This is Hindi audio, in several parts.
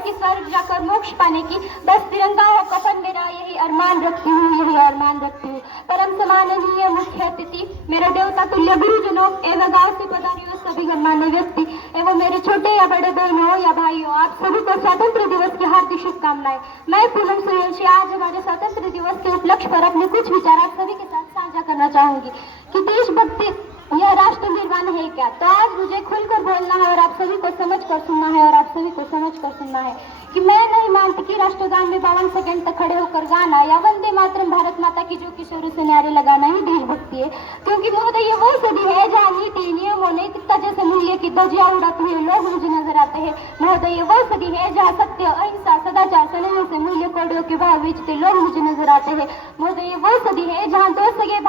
कि स्वर्ग जाकर मोक्ष पाने की, बस तिरंगा हो कफन मेरा, यही अरमान रखती हूँ, यही अरमान रखती हूँ। परम सम्माननीय मुख्य अतिथि, मेरे देवता तुल्य गुरुजनों एवं गांव से पधारे सभी गणमान्य व्यक्ति एवं मेरे छोटे या बड़े बहनों या भाइयों, आप सभी को स्वतंत्र दिवस की हार्दिक शुभकामनाएं। मैं पूनम सूर्यवंशी आज हमारे स्वतंत्र दिवस के उपलक्ष्य पर अपने कुछ विचार आप सभी के साथ साझा करना चाहूंगी कि देशभक्ति यह राष्ट्र निर्माण है क्या। तो आज मुझे खुलकर बोलना है और आप सभी को समझ कर सुनना है, और आप सभी को समझ कर सुनना है कि मैं नहीं मानती कि राष्ट्रगान में 52 सेकंड तक खड़े होकर गाना या वंदे मातरम भारत माता की जो किशोरों से नारे लगाना ही देशभक्ति है। क्योंकि महोदय ये वो सदी है जहाँ नीति नियमों नैतिकता जैसे मूल्य की ध्वजियां उड़ाते हुए लोग मुझे नजर आते हैं। महोदय ये वो सदी है जहाँ सत्य अहिंसा सदाचार सनयों से मूल्य कोड़ियों के भाव बेचते लोग मुझे नजर आते हैं। महोदय ये वो सदी है जहाँ दो सगे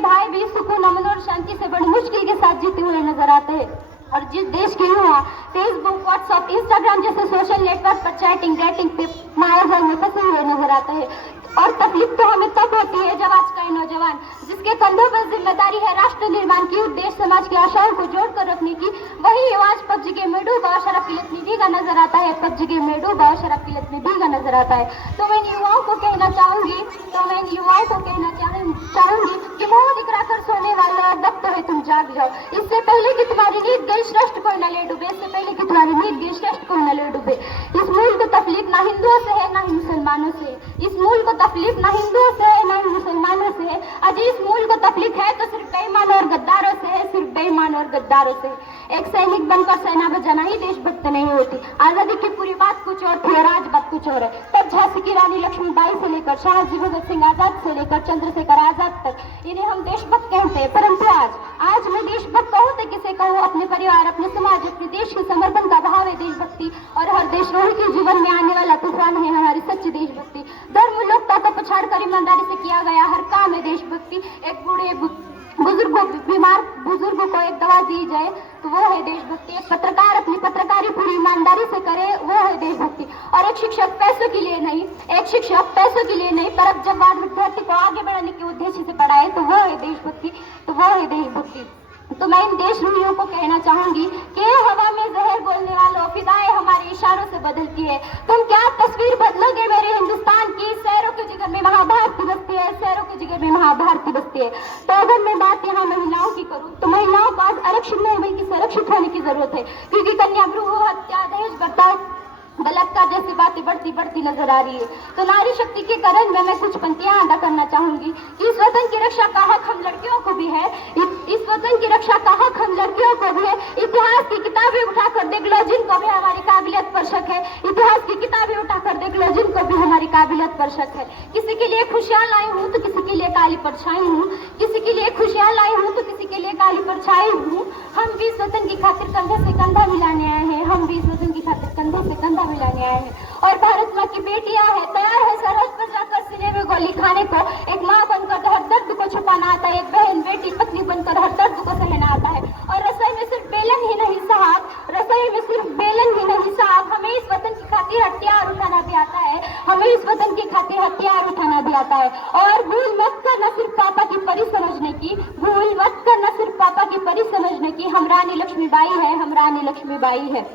भाई भी सुकून अमन और शांति से बड़ी मुश्किल के साथ जीते हुए नजर आते हैं। और जिस देश के युवा फेसबुक व्हाट्सएप इंस्टाग्राम जैसे सोशल नेटवर्क पर चैटिंग डेटिंग पे मायाजाल में फंसे हुए नजर आते हैं। और तकलीफ तो हमें तब होती है जब आज का नौजवान जिसके कंधों पर जिम्मेदारी है राष्ट्र निर्माण की, देश समाज की आशाओं को जोड़कर रखने की, वही आज पबजी के में डूबा शराब की लत में भीगा नजर आता है, पबजी के में डूबा शराब की लत में भीगा नजर आता है। तो मैं युवाओं को कहना चाहूंगी कि मुंह दिखलाकर सोने वाला दब तो है तुम जाग जाओ। इससे पहले कि तुम्हारी नींद देश राष्ट्र को न ले डूबे, इससे पहले कि तुम्हारी नींद देश राष्ट्र को न ले डूबे। इस मूल को तकलीफ ना हिंदुओं से है ना ही मुसलमानों से, इस मूल को तकलीफ ना हिंदुओं से है ना ही मुसलमानों से है। अजी इस मूल को तकलीफ है तो सिर्फ बेईमान और गद्दारों से है, सिर्फ बेईमान और गद्दारों से। एक सैनिक बनकर सेना बजाना ही देशभक्त नहीं होती। आजादी की पूरी बात कुछ और थी और आज बात कुछ और है। तब झांसी की रानी लक्ष्मीबाई से लेकर शहाजी भगत सिंह आजाद से लेकर चंद्रशेखर आजाद तक इन्हें हम देशभक्त कहते हैं। परंतु आज मैं देशभक्त कहूँ तो किसे कहूँ? अपने परिवार, अपने समाज, अपने देश के समर्पण का भाव है देशभक्ति। और हर देशद्रोही के जीवन में आने वाला तूफान है हमारी सच्ची देशभक्ति। धर्म लोकता को पछाड़ कर ईमानदारी से किया गया हर काम है देशभक्ति। एक बूढ़े बीमार बुजुर्गों को एक दवा दी जाए तो वो है देशभक्ति। एक पत्रकार अपनी पत्रकारी पूरी ईमानदारी से करे वो है देशभक्ति। और एक शिक्षक पैसों के लिए नहीं पर अब जब विद्यार्थी को आगे बढ़ाने के उद्देश्य से पढ़ाए तो वो है देशभक्ति। तो मैं इन देशद्रोहियों को कहना चाहूंगी कि हवा में जहर बोलने वालों, फिदाएं हमारे इशारों से बदलती है। तुम क्या तस्वीर बदलोगे मेरे हिंदुस्तान की? शहरों के जिगर में महाभारत बसती है, शहरों के जिगर में महाभारत बसती है। तो अगर मैं बात यहाँ महिलाओं की करूँ तो महिलाओं को आज आरक्षित नहीं बल्कि सुरक्षित होने की जरूरत है। क्योंकि कन्या भ्रूण हत्या, दहेज बर्ताव, बलात्कार जैसी बातें बढ़ती नजर आ रही है। तो नारी शक्ति के करण में मैं कुछ पंक्तियां अदा करना चाहूंगी कि इस वतन की रक्षा का हक हम लड़कियों को भी है, इस वतन की रक्षा का हक हम लड़कियों को भी है। इतिहास की किताबें उठाकर देख लो जिनको भी हमारी काबिलियत पर शक है, इतिहास की किताबें उठाकर देख लो जिनको भी हमारी काबिलियत पर शक है। किसी के लिए खुशियां लाई हूँ तो किसी के लिए काली परछाई हूँ, किसी के लिए खुशियां लाई हूँ तो किसी के लिए काली परछाई हूँ। हम भी इस वतन की खातिर कंधे से कंधा मिलाने आए हैं, हम भी इस वतन की खातिर कंधे से कंधा मिलाने आए हैं। और भारत माँ की बेटियां हैं तैयार है सरहद पर जाकर सीने में गोली खाने को। एक माँ बनकर हर दर्द को छुपाना आता है, एक बहन बेटी पत्नी बनकर हर दर्द को सहना आता है। और रसोई में सिर्फ बेलन ही नहीं साहब, हमें इस वतन की खातिर हथियार उठाना भी आता है, हमें इस वतन की खातिर हथियार उठाना भी आता है। और भूल मत करना सिर्फ पापा की परी समझने की, भूल मत करना सिर्फ पापा की परी समझने की। हम रानी लक्ष्मीबाई है, हम रानी लक्ष्मीबाई है।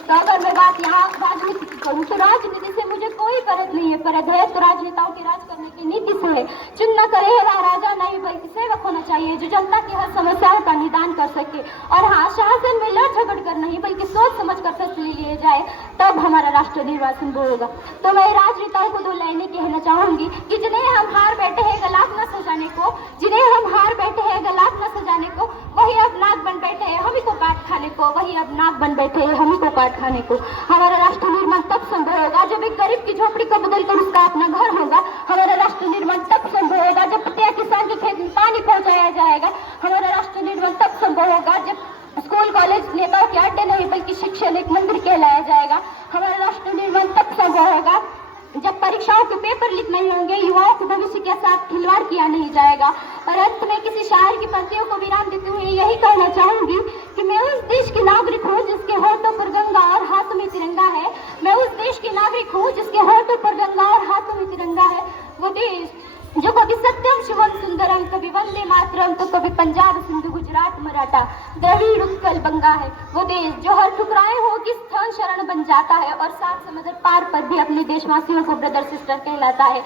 तो अगर मैं बात यहाँ राजनीति की करूँ तो राजनीति से मुझे कोई परत नहीं है, परत है तो राजनेताओं की राज करने की नीति से है। चुनना करे राजा नहीं बल्कि सेवक होना चाहिए जो जनता की हर समस्याओं का निदान कर सके। और हाँ, शासन में लड़ झगड़ कर नहीं बल्कि सोच समझ कर फैसले लिए जाए, तब हमारा राष्ट्र निर्वाचन होगा। तो मैं राजनेताओं को दो लाइनें कहना चाहूंगी कि जिन्हें हम हार बैठे हैं गलाफ न सजाने को, जिन्हें हम हार बैठे हैं गलाफ न सजाने को, वही अब नाक बन बैठे हैं हम ही को काट खाने को, वही अब नाक बन बैठे हैं हम ही को काट खाने को। हमारा राष्ट्र निर्माण तब संभव होगा जब एक गरीब की झोपड़ी को बदलकर उसका अपना घर होगा। हमारा राष्ट्र निर्माण तब संभव होगा जब प्रत्येक किसान के खेत में पानी पहुंचाया जाएगा। हमारा राष्ट्र निर्माण तब संभव होगा जब स्कूल कॉलेज नेताओं के अड्डे नहीं बल्कि शिक्षण एक मंदिर कहलाया जाएगा। हमारा राष्ट्र निर्माण तब संभव होगा जब परीक्षाओं के पेपर लीक नहीं होंगे, युवाओं के भविष्य के साथ खिलवाड़ किया नहीं जाएगा। और अंत में किसी शायर की पंक्तियों को विराम देते हुए यही कहना चाहूंगी कि मैं उस देश की नागरिक हूँ जिसके होठों पर गंगा और हाथों में तिरंगा है। मैं उस देश की नागरिक हूँ जिसके होठों पर गंगा और हाथों में तिरंगा है। वो देश जो कभी सत्यम शिवम सुंदरम, कभी वंदे मातरम तो कभी पंजाब सिंधु गुजरात मराठा द्रविड़ उत्कल बंगा है। वो देश जो हर ठुकराए हो कि स्थान शरण बन जाए। कहलाता है और सात समुद्र पार पर भी अपने देशवासियों को ब्रदर सिस्टर कहलाता है।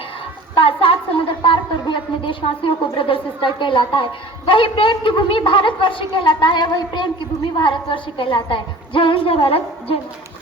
सात समुद्र पार पर भी अपने देशवासियों को ब्रदर सिस्टर कहलाता है। वही प्रेम की भूमि भारतवर्ष कहलाता है, वही प्रेम की भूमि भारतवर्ष कहलाता है। जय हिंद, जय भारत, जय माता।